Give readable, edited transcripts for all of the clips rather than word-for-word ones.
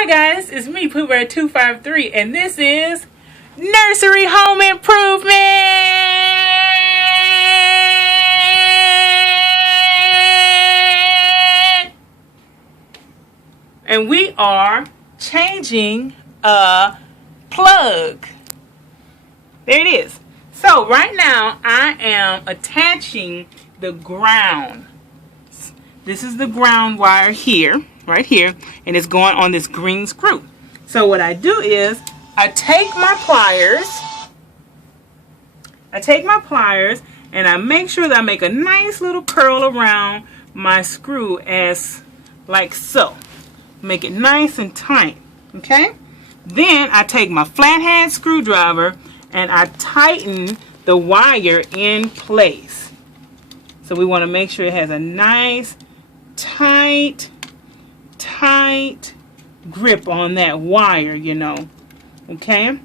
Hi guys, it's me, PoohBear253, and this is Nursery Home Improvement! And we are changing a plug. There it is. So right now I am attaching the ground. This is the ground wire here, right here, and it's going on this green screw. So what I do is I take my pliers and I make sure that I make a nice little curl around my screw as like so. Make it nice and tight, okay? Then I take my flathead screwdriver and I tighten the wire in place. So we want to make sure it has a nice tight grip on that wire, you know, okay?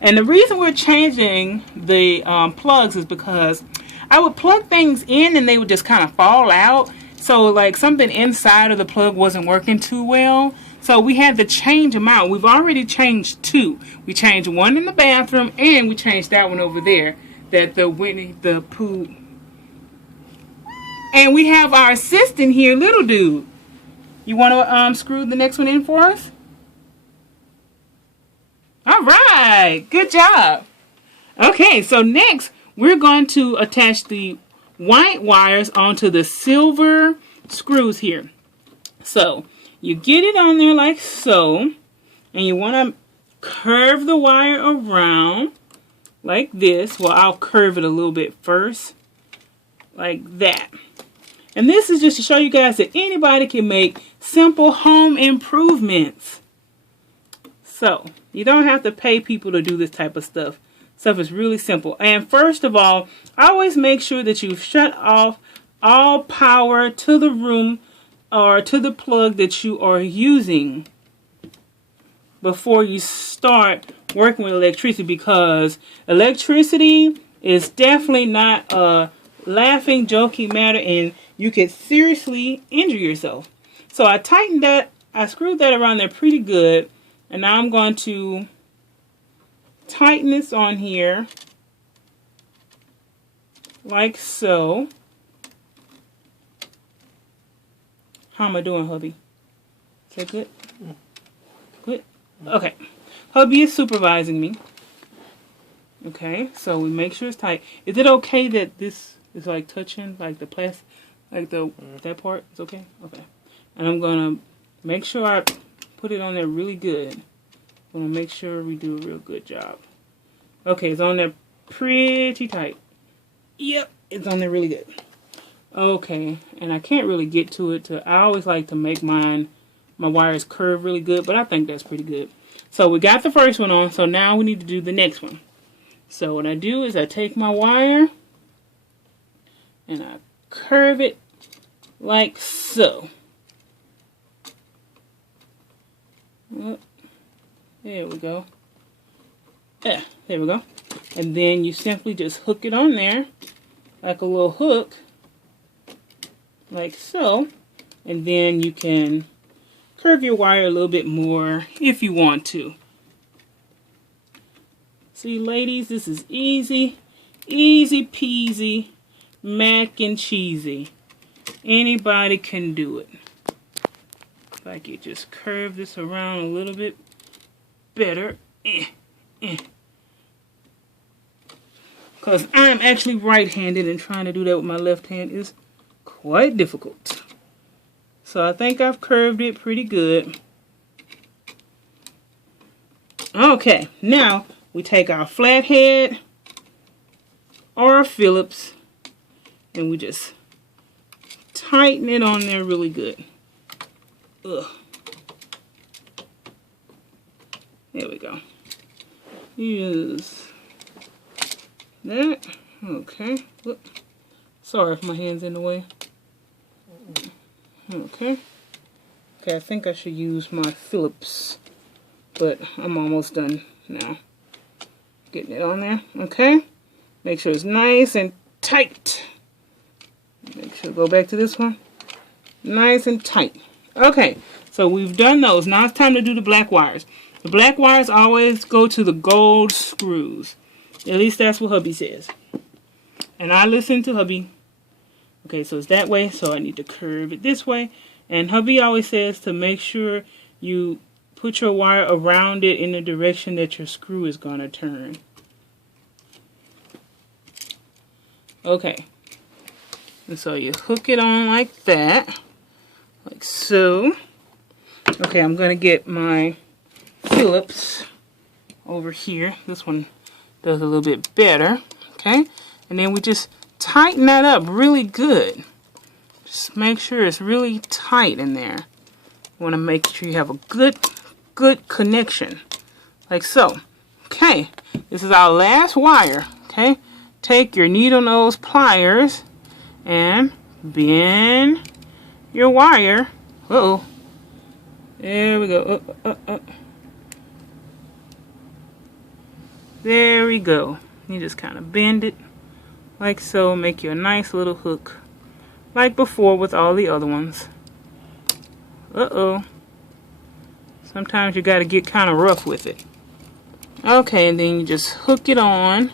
And the reason we're changing the plugs is because I would plug things in and they would just kind of fall out. So like something inside of the plug wasn't working too well, so we had to change them out. We've already changed two. We changed one in the bathroom and we changed that one over there, that the Winnie the Pooh. And we have our assistant here, little dude. You want to screw the next one in for us? All right, good job. Okay, so next we're going to attach the white wires onto the silver screws here. So you get it on there like so, and you want to curve the wire around like this. Well, I'll curve it a little bit first, like that. And this is just to show you guys that anybody can make simple home improvements. So, you don't have to pay people to do this type of stuff. Stuff is really simple. And first of all, always make sure that you shut off all power to the room or to the plug that you are using before you start working with electricity, because electricity is definitely not a laughing, joking matter, and you could seriously injure yourself. So I tightened that, I screwed that around there pretty good, and now I'm going to tighten this on here like so. How am I doing, hubby? Is that good? Good? Okay. Hubby is supervising me. Okay, so we make sure it's tight. Is it okay that this is like touching, like the plastic? Like that part is okay? Okay. And I'm going to make sure I put it on there really good. I'm going to make sure we do a real good job. Okay, it's on there pretty tight. Yep, it's on there really good. Okay, and I can't really get to it. I always like to make my wires curve really good, but I think that's pretty good. So we got the first one on, so now we need to do the next one. So what I do is I take my wire and I curve it like so. Well, there we go. Yeah, there we go. And then you simply just hook it on there like a little hook, like so. And then you can curve your wire a little bit more if you want to. See, ladies, this is easy, easy peasy, mac and cheesy. Anybody can do it. If I could just curve this around a little bit better. Because I'm actually right-handed, and trying to do that with my left hand is quite difficult. So I think I've curved it pretty good. Okay, now we take our flathead or a Phillips and we just tighten it on there really good. Ugh. There we go. Use that. Okay. Whoop. Sorry if my hand's in the way. Okay. Okay, I think I should use my Phillips, but I'm almost done now. Getting it on there. Okay. Make sure it's nice and tight. Make sure, go back to this one. Nice and tight. Okay, So we've done those. Now it's time to do the black wires. The black wires always go to the gold screws. At least that's what hubby says. And I listen to hubby. Okay, so it's that way, so I need to curve it this way. And hubby always says to make sure you put your wire around it in the direction that your screw is going to turn. Okay. And so you hook it on like that. Like so. Okay, I'm going to get my Phillips over here. This one does a little bit better. Okay. And then we just tighten that up really good. Just make sure it's really tight in there. You want to make sure you have a good connection. Like so. Okay. This is our last wire. Okay. Take your needle nose pliers and bend your wire. Uh-oh. There we go. There we go. You just kind of bend it like so. Make you a nice little hook like before with all the other ones. Uh-oh. Sometimes you got to get kind of rough with it. Okay, and then you just hook it on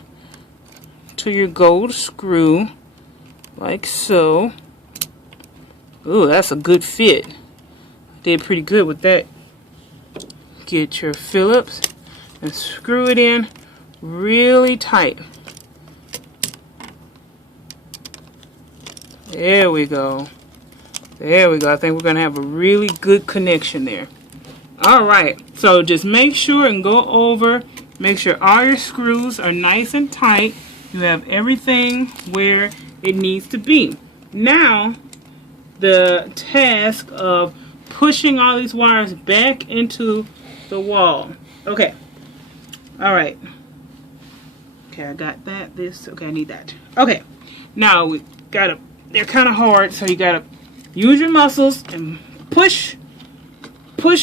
to your gold screw like so. Ooh, that's a good fit. Did pretty good with that. Get your Phillips and screw it in really tight. There we go. There we go. I think we're going to have a really good connection there. Alright, so just make sure and go over. Make sure all your screws are nice and tight. You have everything where it needs to be. Now, the task of pushing all these wires back into the wall. Okay. Alright. Okay, I got that. This. Okay, I need that. Okay. Now, we gotta, they're kind of hard, so you gotta use your muscles and push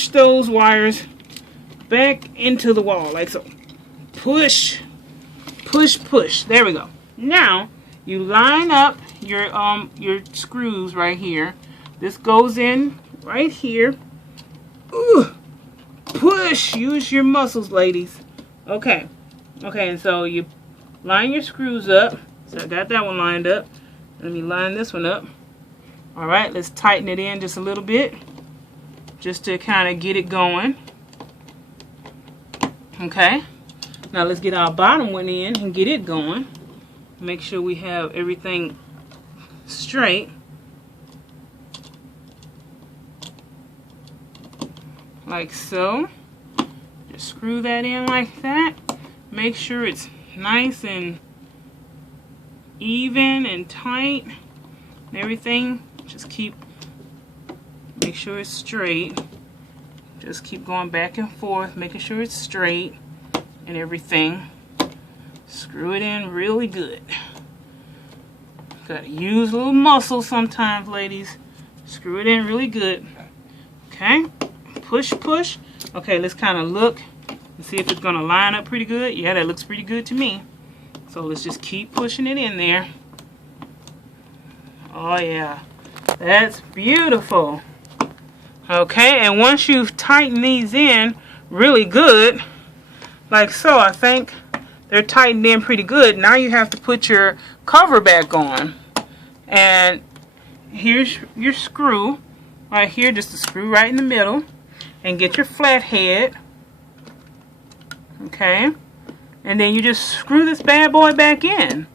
those wires back into the wall, like so. Push, push, push. There we go. Now, you line up your screws right here. This goes in right here. Ooh. Push. Use your muscles, ladies. Okay. Okay, and so you line your screws up. So I got that one lined up. Let me line this one up. Alright, let's tighten it in just a little bit. Just to kind of get it going. Okay. Now let's get our bottom one in and get it going. Make sure we have everything straight. Like so. Just screw that in like that. Make sure it's nice and even and tight and everything. Just make sure it's straight. Just keep going back and forth, making sure it's straight and everything. Screw it in really good. Gotta use a little muscle sometimes, ladies. Screw it in really good. Okay, push, push. Okay, let's kind of look and see if it's gonna line up pretty good. Yeah, that looks pretty good to me. So let's just keep pushing it in there. Oh yeah, that's beautiful. Okay, and once you've tightened these in really good, like so, I think they're tightened in pretty good. Now you have to put your cover back on. And here's your screw right here, just a screw right in the middle. And get your flat head. Okay. And then you just screw this bad boy back in.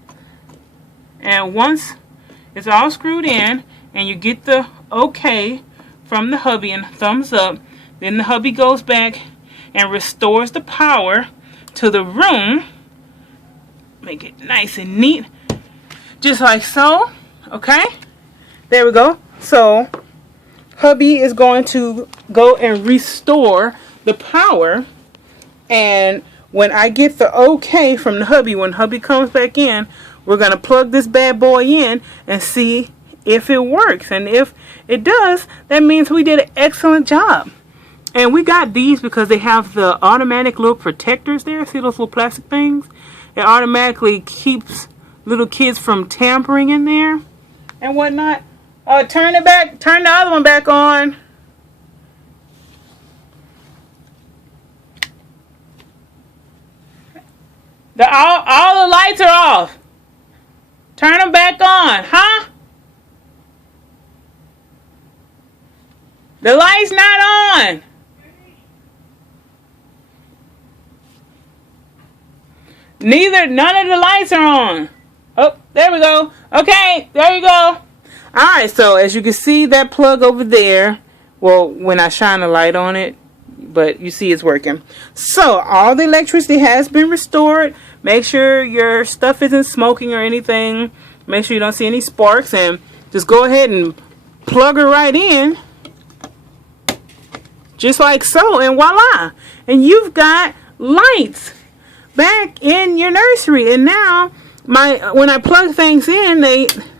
And once it's all screwed in and you get the okay from the hubby and thumbs up, then the hubby goes back and restores the power to the room. Make it nice and neat. Just like so. Okay. There we go. So hubby is going to go and restore the power. And when I get the okay from the hubby, when hubby comes back in, we're going to plug this bad boy in and see if it works. And if it does, that means we did an excellent job. And we got these because they have the automatic little protectors there. See those little plastic things? It automatically keeps little kids from tampering in there and whatnot. Turn it back. Turn the other one back on. All the lights are off. Turn them back on, huh? The light's not on. None of the lights are on. Oh, there we go. Okay, there you go. Alright, so as you can see that plug over there, well, when I shine a light on it, but you see it's working. So, all the electricity has been restored. Make sure your stuff isn't smoking or anything. Make sure you don't see any sparks, and just go ahead and plug her right in. Just like so, and voila. And you've got lights back in your nursery. And now, when I plug things in,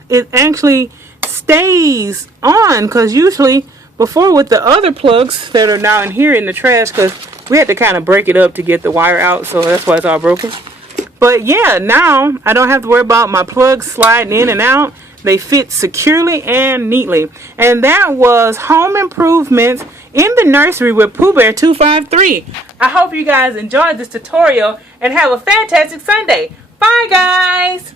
it actually stays on, because usually before with the other plugs that are now in here in the trash, because we had to kind of break it up to get the wire out, so that's why it's all broken. But yeah, now I don't have to worry about my plugs sliding in and out. They fit securely and neatly. And that was home improvements in the nursery with Pooh Bear 253. I hope you guys enjoyed this tutorial and have a fantastic Sunday. Bye guys!